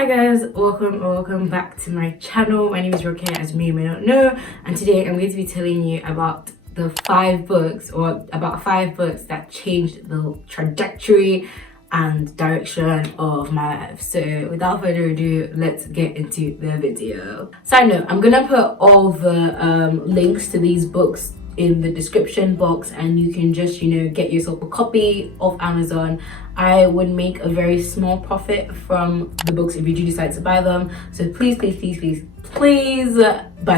Hi guys, welcome back to my channel. My name is Roke, as you may not know, and today I'm going to be telling you about about 5 books that changed the trajectory and direction of my life. So without further ado, let's get into the video. Side note, I'm gonna put all the links to these books in the description box, and you can just get yourself a copy off Amazon. I would make a very small profit from the books if you do decide to buy them, so please buy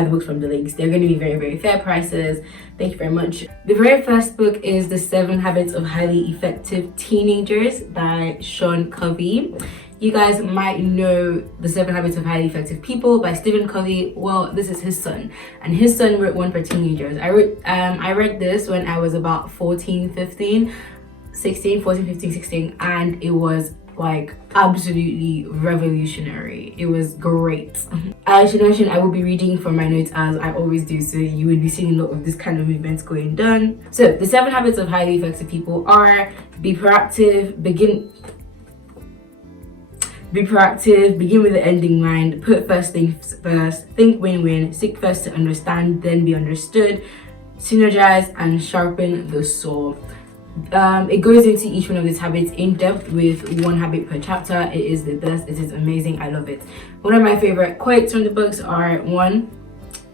the books from the links. They're going to be very fair prices. Thank you very much. The very first book is The 7 Habits of Highly Effective Teenagers by Sean Covey. You guys might know The 7 Habits of Highly Effective People by Stephen Covey. Well, this is his son, and his son wrote one for teenagers. I read this when I was about 14, 15, 16, and it was like absolutely revolutionary. It was great. I should mention I will be reading from my notes as I always do, so you will be seeing a lot of this kind of movements going down. So the 7 habits of highly effective people are: be proactive, begin with the end in mind, put first things first, think win-win, seek first to understand, then be understood, synergize, and sharpen the saw. It goes into each one of these habits in depth with 1 habit per chapter. It is the best. It is amazing. I love it. One of my favorite quotes from the books are: 1,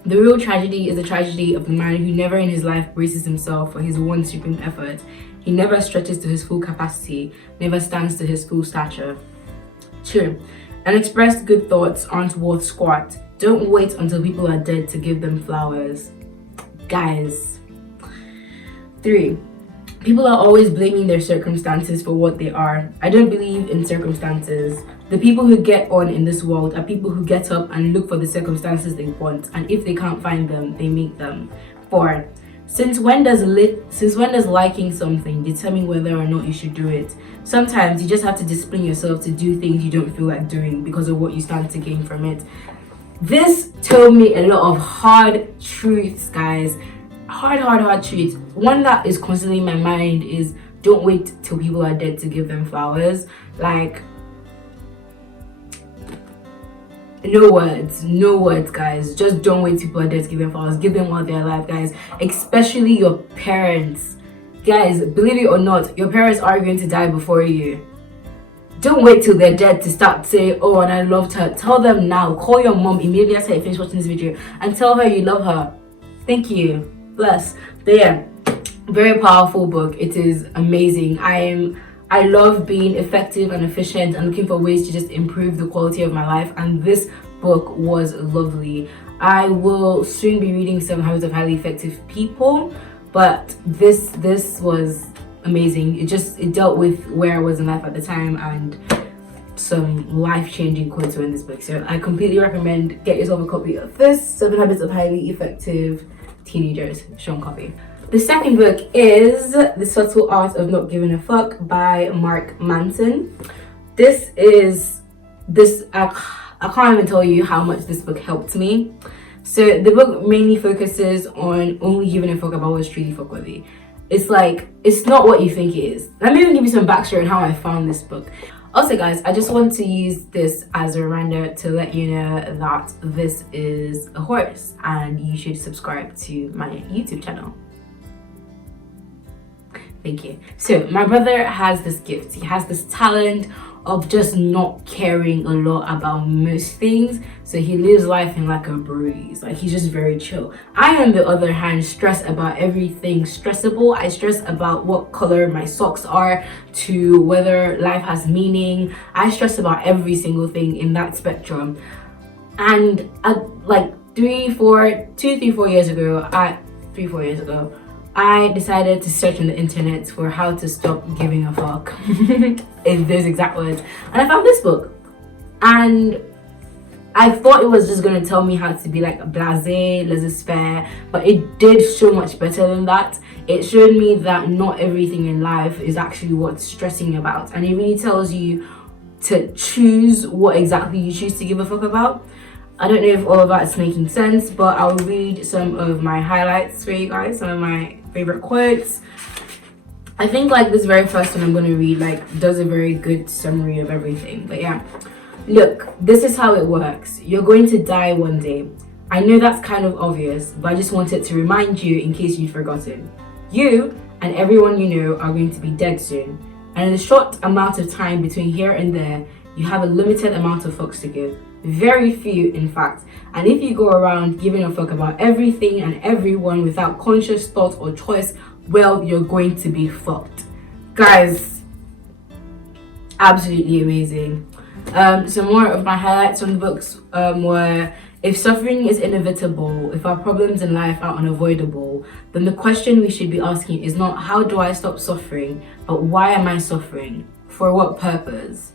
the real tragedy is the tragedy of the man who never in his life braces himself for his one supreme effort. He never stretches to his full capacity, never stands to his full stature. 2, unexpressed good thoughts aren't worth squat. Don't wait until people are dead to give them flowers. Guys. 3, people are always blaming their circumstances for what they are. I don't believe in circumstances. The people who get on in this world are people who get up and look for the circumstances they want, and if they can't find them, they make them. 4, since when does liking something determine whether or not you should do it? Sometimes you just have to discipline yourself to do things you don't feel like doing because of what you stand to gain from it. This told me a lot of hard truths, guys. Hard truths. One that is constantly in my mind is: don't wait till people are dead to give them flowers. Like, no words, guys. Just don't wait till people are dead to give them flowers. Give them while they're alive, guys. Especially your parents. Guys, believe it or not, your parents are going to die before you. Don't wait till they're dead to start saying, oh, and I loved her. Tell them now. Call your mom immediately after you finish watching this video and tell her you love her. Thank you. Bless. But yeah, very powerful book. It is amazing. I love being effective and efficient and looking for ways to just improve the quality of my life, and this book was lovely. I will soon be reading 7 Habits of Highly Effective People, but this was amazing. It dealt with where I was in life at the time, and some life-changing quotes were in this book. So I completely recommend get yourself a copy of this 7 Habits of Highly Effective Teenagers, Sean Covey. The second book is The Subtle Art of Not Giving a Fuck by Mark Manson. I can't even tell you how much this book helped me. So the book mainly focuses on only giving a fuck about what's truly fuckworthy. It's like, it's not what you think it is. Let me even give you some backstory on how I found this book. Also, guys, I just want to use this as a reminder to let you know that this is a horse and you should subscribe to my YouTube channel. Thank you. So my brother has this gift. He has this talent of just not caring a lot about most things. So he lives life in like a breeze. Like, he's just very chill. I, on the other hand, stress about everything stressable. I stress about what color my socks are, to whether life has meaning. I stress about every single thing in that spectrum. And like 3-4 years ago, I decided to search on the internet for how to stop giving a fuck. In those exact words. And I found this book. And I thought it was just going to tell me how to be like blasé, laissez-faire, but it did so much better than that. It showed me that not everything in life is actually what's stressing you about. And it really tells you to choose what exactly you choose to give a fuck about. I don't know if all of that is making sense, but I'll read some of my highlights for you guys, some of my favorite quotes. I think like this very first one I'm going to read like does a very good summary of everything. But yeah, Look, this is how it works. You're going to die one day. I know that's kind of obvious, but I just wanted to remind you in case you'd forgotten. You and everyone you know are going to be dead soon. And in the short amount of time between here and there, you have a limited amount of fucks to give. Very few, in fact. And if you go around giving a fuck about everything and everyone without conscious thought or choice, well, you're going to be fucked. Guys, absolutely amazing. Some more of my highlights on the books were: if suffering is inevitable, if our problems in life are unavoidable, then the question we should be asking is not how do I stop suffering, but why am I suffering? For what purpose?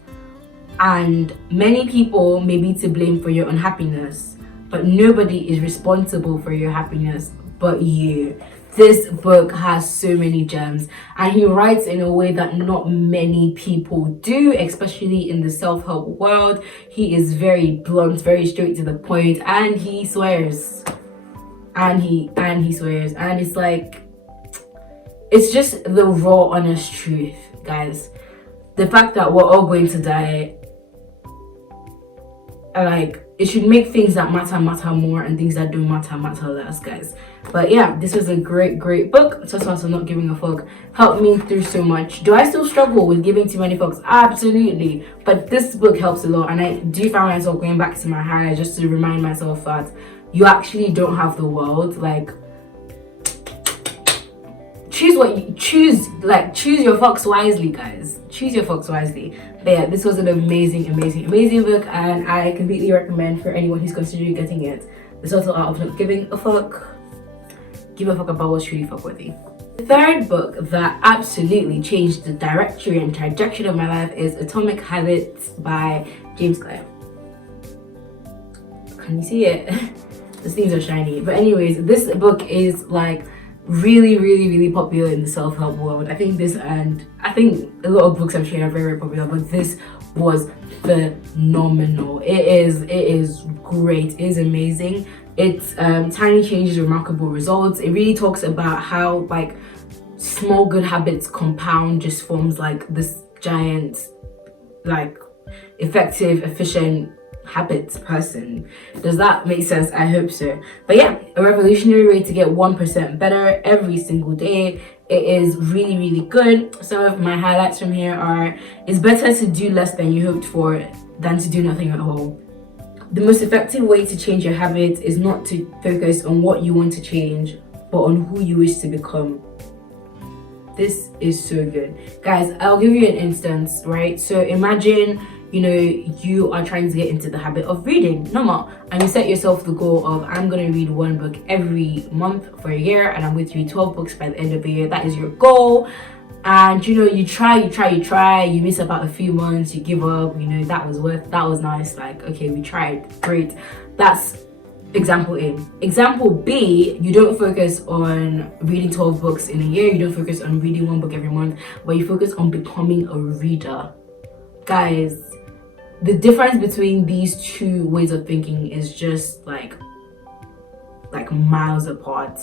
And many people may be to blame for your unhappiness, but nobody is responsible for your happiness but you. This book has so many gems, and he writes in a way that not many people do, especially in the self-help world. He is very blunt, very straight to the point, and he swears. And he swears. And it's like, it's just the raw, honest truth, guys. The fact that we're all going to die, like, it should make things that matter more, and things that don't matter less, guys. But yeah, this was a great book. So also not giving a fuck helped me through so much. Do I still struggle with giving too many fucks? Absolutely. But this book helps a lot, and I do find myself going back to my highlights just to remind myself that you actually don't have the world. Like, choose your fucks wisely, guys. Choose your fucks wisely. But yeah, this was an amazing book, and I completely recommend for anyone who's considering getting it. The total art of not giving a fuck. Give a fuck about what's truly fuck worthy. The third book that absolutely changed the directory and trajectory of my life is Atomic Habits by James Clear. Can you see it? The things are shiny. But anyways, this book is like really popular in the self-help world. I think a lot of books I'm sharing are very popular, but this was phenomenal. It is great. It is amazing. It's tiny changes, remarkable results. It really talks about how like small good habits compound, just forms like this giant, like, effective, efficient habits person. Does that make sense? I hope so. But yeah, a revolutionary way to get 1% better every single day. It is really good. Some of my highlights from here are: it's better to do less than you hoped for than to do nothing at all. The most effective way to change your habits is not to focus on what you want to change, but on who you wish to become. This is so good, guys. I'll give you an instance, right? So imagine, you are trying to get into the habit of reading, normal, and you set yourself the goal of, I'm going to read one book every month for a year, and I'm going to read 12 books by the end of the year. That is your goal. And you try, you miss about a few months, you give up, that was nice, like, okay, we tried, great. That's example A. Example B, you don't focus on reading 12 books in a year, you don't focus on reading one book every month, but you focus on becoming a reader. Guys, the difference between these two ways of thinking is just like miles apart.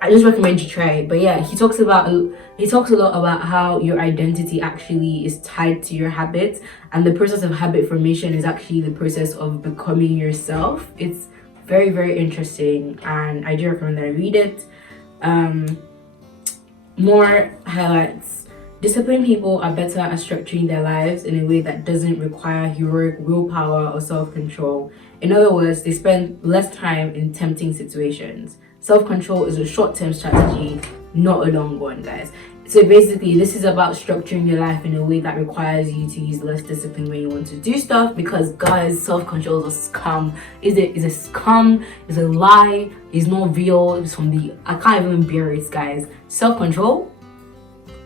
I just recommend you try it. But yeah, he talks a lot about how your identity actually is tied to your habits, and the process of habit formation is actually the process of becoming yourself. It's very interesting, and I do recommend that I read it. More highlights: disciplined people are better at structuring their lives in a way that doesn't require heroic willpower or self-control. In other words, they spend less time in tempting situations. Self-control is a short-term strategy, not a long one, guys. So basically, this is about structuring your life in a way that requires you to use less discipline when you want to do stuff, because guys, self-control is a scam. Is a scam, is a lie, is not real. It's I can't even bear it, guys. Self-control,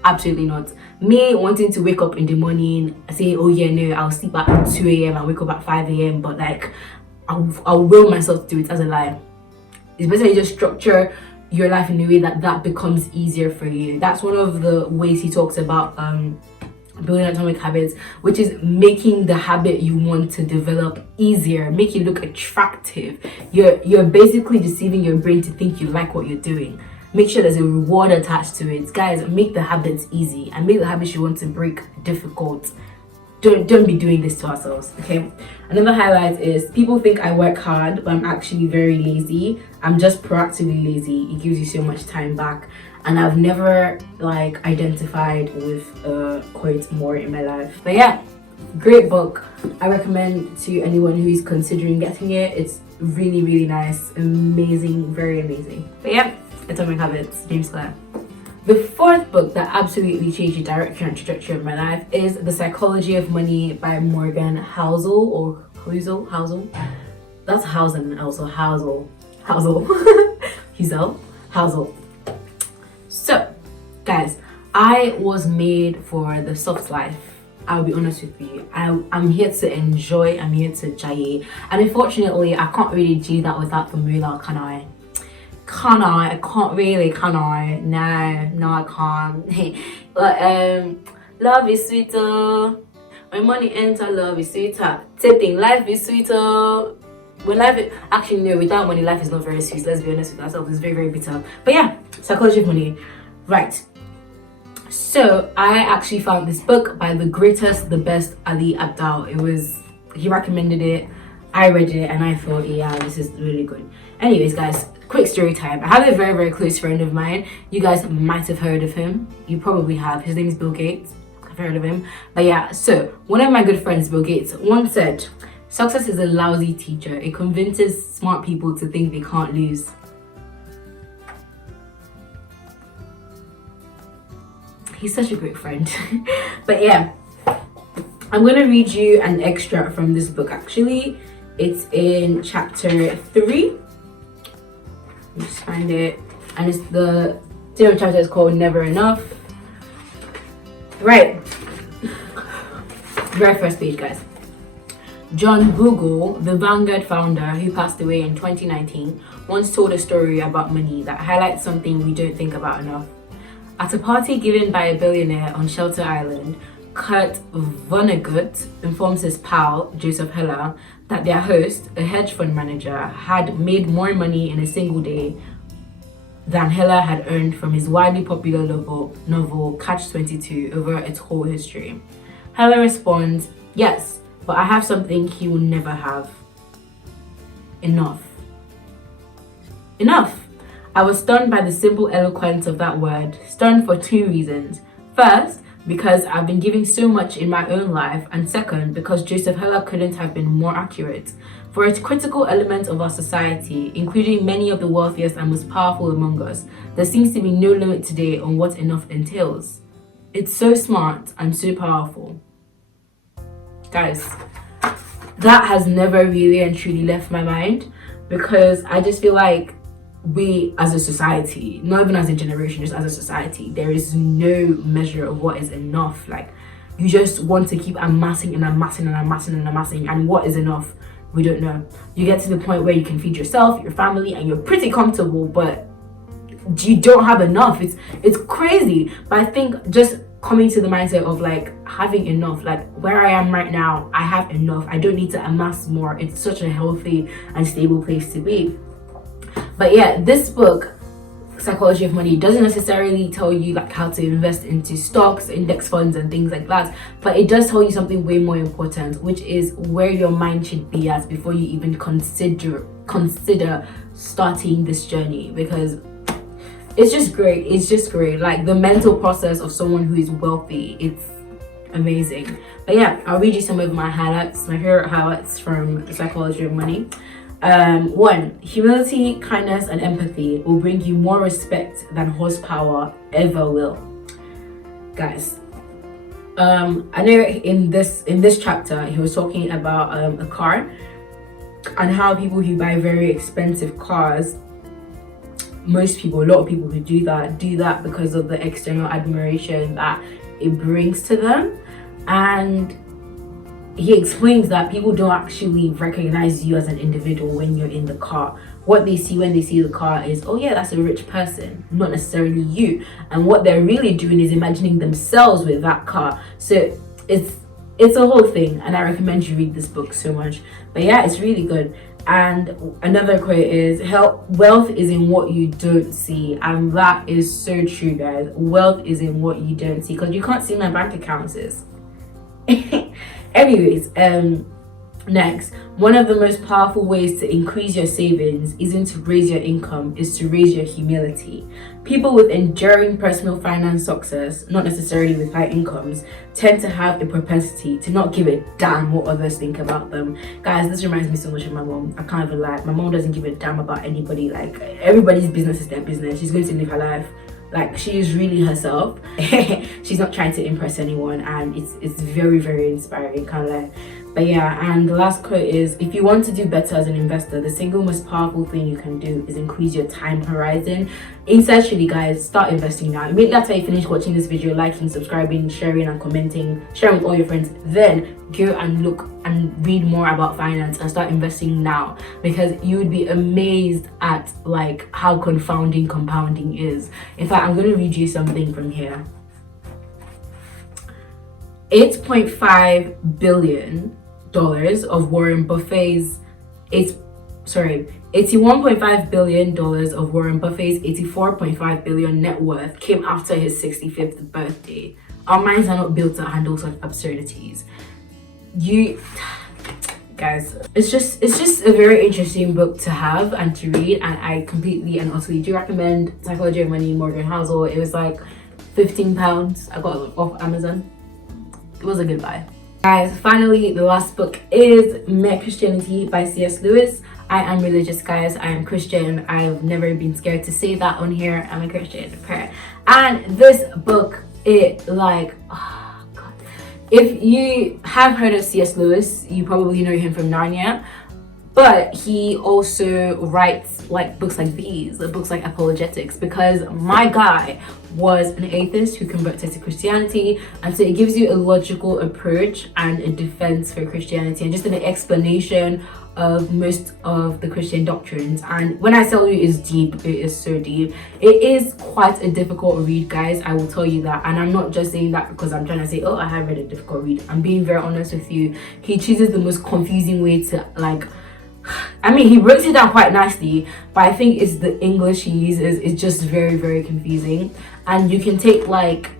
absolutely not. Me wanting to wake up in the morning saying, oh yeah, no, I'll sleep at 2 a.m. and wake up at 5 a.m. but like I'll will myself to do it, as a lie. It's better you just structure your life in a way that becomes easier for you. That's one of the ways he talks about building atomic habits, which is making the habit you want to develop easier, make it look attractive. You're basically deceiving your brain to think you like what you're doing. Make sure there's a reward attached to it. Guys, make the habits easy and make the habits you want to break difficult. don't be doing this to ourselves, okay? Another highlight is people think I work hard, but I'm actually very lazy. I'm just proactively lazy. It gives you so much time back. And I've never like identified with a quote more in my life. But yeah, great book. I recommend to anyone who's considering getting it. It's really, really nice, amazing, very amazing. But yeah, Atomic Habits, James Clear. The fourth book that absolutely changed the direction and trajectory of my life is The Psychology of Money by Morgan Housel, or Housel. That's Hausen, also Housel. Housel. So, guys, I was made for the soft life. I'll be honest with you. I'm here to enjoy, I'm here to jaye. And unfortunately, I can't really do that without the moolah, can I? I can't really, can I? No, I can't. But love is sweeter. When money enter, love is sweeter. Same thing, life is sweeter. When actually no, without money, life is not very sweet. Let's be honest with ourselves, it's very, very bitter. But yeah, Psychology of Money. Right. So I actually found this book by the greatest, the best Ali Abdal. He recommended it, I read it, and I thought, yeah, this is really good. Anyways, guys, quick story time. I have a very, very close friend of mine. You guys might have heard of him. You probably have. His name is Bill Gates. I've heard of him. But yeah, so one of my good friends, Bill Gates, once said, success is a lousy teacher. It convinces smart people to think they can't lose. He's such a great friend. But yeah, I'm going to read you an extract from this book actually. It's in chapter 3. Just find it. And it's the third chapter is called Never Enough. Right. Very first page, guys. John Bogle, the Vanguard founder who passed away in 2019, once told a story about money that highlights something we don't think about enough. At a party given by a billionaire on Shelter Island, Kurt Vonnegut informs his pal, Joseph Heller, that their host, a hedge fund manager, had made more money in a single day than Heller had earned from his widely popular novel Catch-22 over its whole history. Heller responds, yes, but I have something he will never have. Enough. Enough! I was stunned by the simple eloquence of that word, stunned for 2 reasons. First, because I've been giving so much in my own life, and second, because Joseph Heller couldn't have been more accurate. For a critical element of our society, including many of the wealthiest and most powerful among us, there seems to be no limit today on what enough entails. It's so smart and so powerful. Guys, that has never really and truly left my mind, because I just feel like we as a society, not even as a generation, just as a society, there is no measure of what is enough. Like, you just want to keep amassing and amassing and amassing and amassing, and what is enough, we don't know. You get to the point where you can feed yourself, your family, and you're pretty comfortable, but you don't have enough. It's crazy. But I think just coming to the mindset of like having enough, like where I am right now, I have enough. I don't need to amass more. It's such a healthy and stable place to be. But yeah, this book, Psychology of Money, doesn't necessarily tell you like how to invest into stocks, index funds and things like that, but it does tell you something way more important, which is where your mind should be at before you even consider starting this journey, because it's just great. Like the mental process of someone who is wealthy, it's amazing. But yeah, I'll read you some of my favorite highlights from The Psychology of Money. 1. Humility, kindness, and empathy will bring you more respect than horsepower ever will. Guys, I know in this chapter he was talking about a car, and how people who buy very expensive cars, a lot of people who do that because of the external admiration that it brings to them. And he explains that people don't actually recognize you as an individual when you're in the car. What they see when they see the car is, oh yeah, that's a rich person, not necessarily you. And what they're really doing is imagining themselves with that car. So it's a whole thing, and I recommend you read this book so much. But yeah, it's really good. And another quote is, wealth is in what you don't see. And that is so true, guys. Wealth is in what you don't see, because you can't see my bank account, sis. Anyways, next, one of the most powerful ways to increase your savings isn't to raise your income, is to raise your humility. People with enduring personal finance success, not necessarily with high incomes, tend to have a propensity to not give a damn what others think about them. Guys, this reminds me so much of my mom. I can't even lie. My mom doesn't give a damn about anybody. Like, everybody's business is their business. She's going to live her life. Like, she is really herself. She's not trying to impress anyone, and it's very, very inspiring, kind of like. But yeah, and the last quote is, if you want to do better as an investor, the single most powerful thing you can do is increase your time horizon. Essentially, guys, start investing now. Immediately after you finish watching this video, liking, subscribing, sharing and commenting, sharing with all your friends, then go and look and read more about finance and start investing now, because you would be amazed at like how confounding compounding is. In fact, I'm going to read you something from here. 8.5 billion dollars of Warren Buffett's $81.5 billion of Warren Buffett's $84.5 billion net worth came after his 65th birthday. Our minds are not built to handle such absurdities. You guys, it's just a very interesting book to have and to read, and I completely and utterly do recommend Psychology of Money, Morgan Housel. It was like £15. I got it off Amazon. It was a good buy. Guys, finally, the last book is Mere Christianity by C.S. Lewis. I am religious, guys. I am Christian. I've never been scared to say that on here. I'm a Christian. And this book, it like, oh God. If you have heard of C.S. Lewis, you probably know him from Narnia. But he also writes like books like these, books like Apologetics, because my guy was an atheist who converted to Christianity, and so it gives you a logical approach and a defense for Christianity and just an explanation of most of the Christian doctrines. And when I tell you it's deep, it is so deep. It is quite a difficult read, guys, I will tell you that. And I'm not just saying that because I'm trying to say, oh, I have read a difficult read. I'm being very honest with you. He chooses the most confusing way to like, I mean, he breaks it down quite nicely, but I think it's the English he uses is just very, very confusing. And you can take like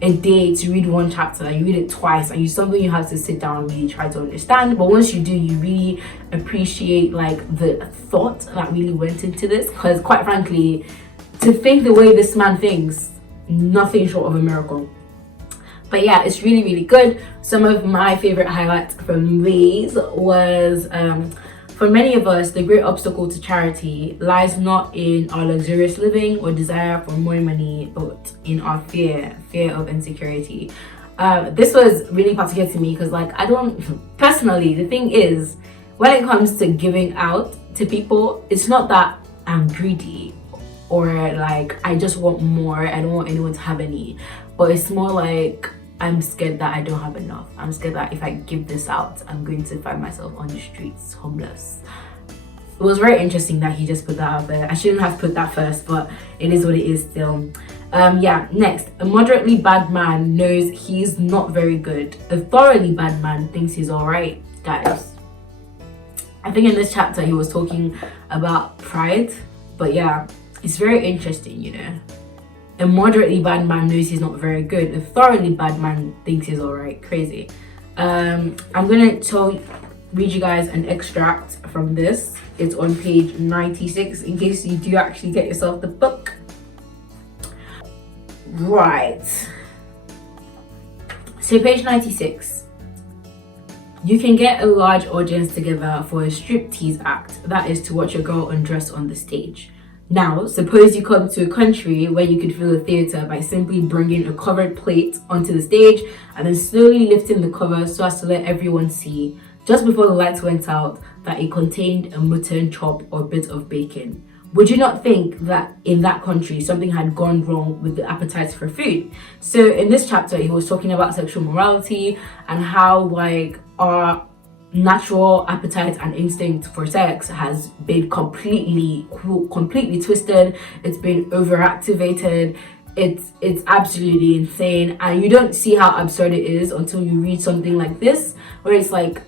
a day to read one chapter, you read it twice, and it's something you have to sit down and really try to understand. But once you do, you really appreciate like the thought that really went into this, because quite frankly, to think the way this man thinks, nothing short of a miracle. But yeah, it's really, really good. Some of my favorite highlights from these was for many of us, the great obstacle to charity lies not in our luxurious living or desire for more money, but in our fear of insecurity. This was really particular to me because, like, I don't personally, the thing is, when it comes to giving out to people, it's not that I'm greedy or like I just want more. I don't want anyone to have any, but it's more like I'm scared that I don't have enough. I'm scared that if I give this out, I'm going to find myself on the streets, homeless. It was very interesting that he just put that out there. I shouldn't have put that first, but it is what it is still. Yeah, next. A moderately bad man knows he's not very good. A thoroughly bad man thinks he's alright, guys. I think in this chapter he was talking about pride, but yeah, it's very interesting, you know. A moderately bad man knows he's not very good. A thoroughly bad man thinks he's alright. Crazy. I'm gonna read you guys an extract from this. It's on page 96 in case you do actually get yourself the book. Right. So page 96. You can get a large audience together for a striptease act. That is to watch a girl undress on the stage. Now, suppose you come to a country where you could fill a theatre by simply bringing a covered plate onto the stage and then slowly lifting the cover so as to let everyone see, just before the lights went out, that it contained a mutton chop or bit of bacon. Would you not think that in that country something had gone wrong with the appetites for food? So in this chapter, he was talking about sexual morality and how like our natural appetite and instinct for sex has been completely twisted. It's been overactivated. It's absolutely insane, and you don't see how absurd it is until you read something like this, where it's like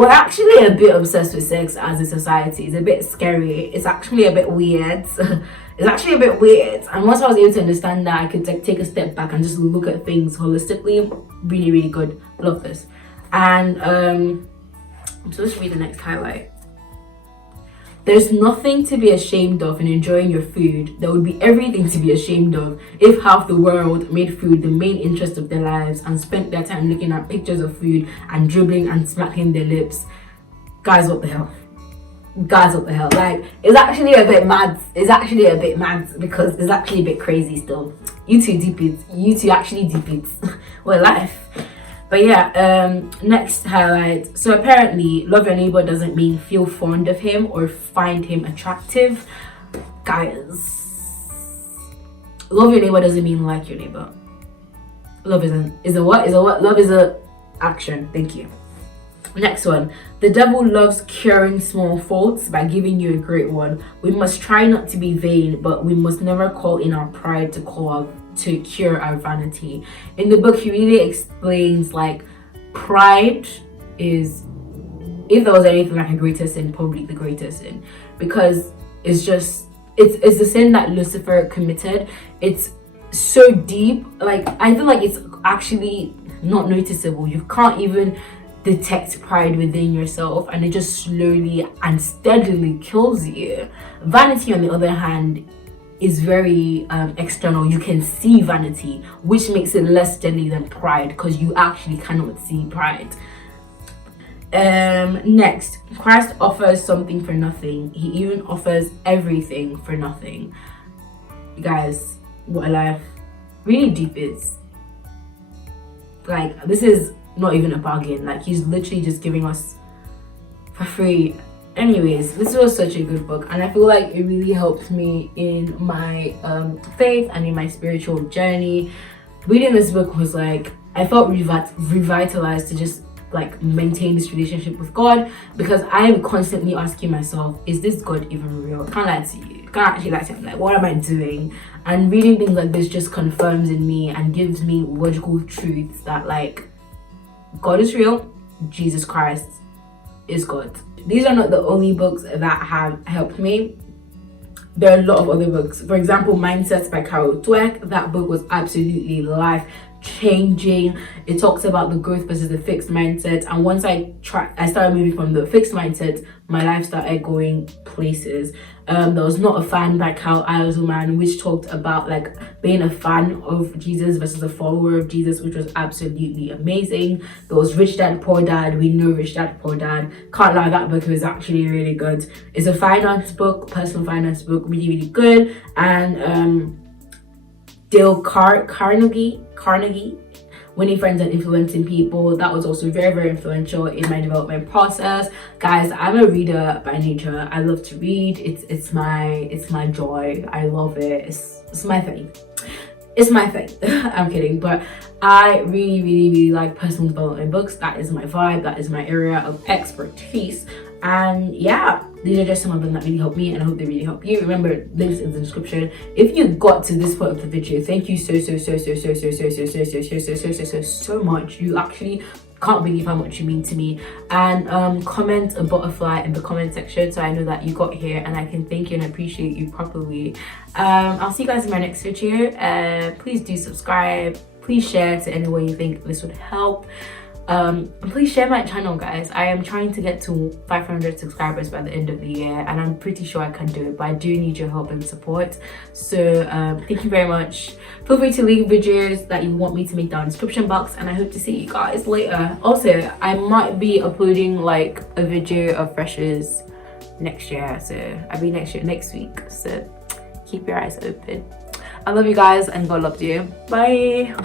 we're actually a bit obsessed with sex as a society. It's a bit scary. It's actually a bit weird. It's actually a bit weird. And once I was able to understand that, I could take a step back and just look at things holistically. Really, really good. Love this. And so let's read the next highlight. There's nothing to be ashamed of in enjoying your food. There would be everything to be ashamed of if half the world made food the main interest of their lives and spent their time looking at pictures of food and dribbling and smacking their lips. Guys, what the hell? Guys, what the hell? Like, it's actually a bit mad. It's actually a bit mad because it's actually a bit crazy still. You two deep it. You two actually deep it. Well, life. But yeah, next highlight. So apparently, love your neighbor doesn't mean feel fond of him or find him attractive. Guys, love your neighbor doesn't mean like your neighbor. Love is a what? Love is a action. Thank you. Next one. The devil loves curing small faults by giving you a great one. We must try not to be vain, but we must never call in our pride to cure our vanity. In the book, he really explains like pride is, if there was anything like a greater sin, probably the greater sin, because it's the sin that Lucifer committed. It's so deep. Like, I feel like it's actually not noticeable. You can't even detect pride within yourself, and it just slowly and steadily kills you. Vanity, on the other hand, is very external. You can see vanity, which makes it less deadly than pride because you actually cannot see pride. Next, Christ offers something for nothing. He even offers everything for nothing. You guys, what a life. Really deep is. Like, this is not even a bargain. Like, he's literally just giving us for free. Anyways, this was such a good book, and I feel like it really helped me in my faith and in my spiritual journey. Reading this book was like, I felt revitalized to just like maintain this relationship with God, because I am constantly asking myself, is this God even real? I can't lie to you. I can't actually lie to you. Like, what am I doing? And reading things like this just confirms in me and gives me logical truths that like God is real, Jesus Christ is God. These are not the only books that have helped me. There are a lot of other books. For example, Mindsets by Carol Dweck. That book was absolutely life changing. It talks about the growth versus the fixed mindset, and once I started moving from the fixed mindset, my life started going places. There was Not a Fan by Carl Eiselman, which talked about like being a fan of Jesus versus a follower of Jesus, which was absolutely amazing. There was Rich Dad Poor Dad. We know Rich Dad Poor Dad. Can't lie, that book was actually really good. It's a finance book, personal finance book, really, really good. And Dale Carnegie, Winning Friends and Influencing People. That was also very, very influential in my development process. Guys, I'm a reader by nature. I love to read. It's my joy. I love it. It's my thing. It's my thing. I'm kidding, but I really, really, really like personal development books. That is my vibe. That is my area of expertise. And yeah, these are just some of them that really helped me, and I hope they really help you. Remember, links in the description. If you got to this point of the video, thank you so much. You actually can't believe how much you mean to me. And comment a butterfly in the comment section so I know that you got here and I can thank you and appreciate you properly. I'll see you guys in my next video. Please do subscribe. Please share to anyone you think this would help. Please share my channel, guys. I am trying to get to 500 subscribers by the end of the year, and I'm pretty sure I can do it, but I do need your help and support. So thank you very much. Feel free to leave videos that you want me to make down in the description box, and I hope to see you guys later. Also, I might be uploading like a video of freshers next year, so I'll be next week, so keep your eyes open. I love you guys, and God loves you. Bye.